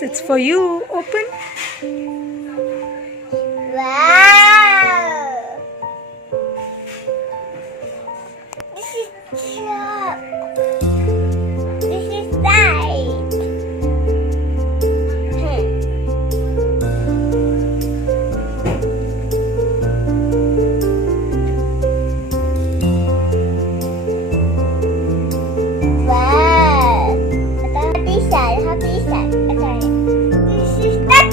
Yes, it's for you. Open. Wow! This is chalk. This is light. Wow! Happy side, happy side. Okay. This is that.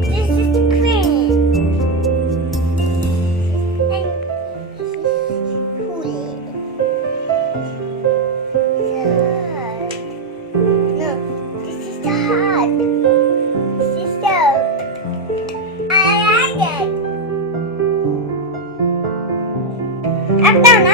This is cream. And this is cooling. No, this is hard. This is soap. I like it. I'm done.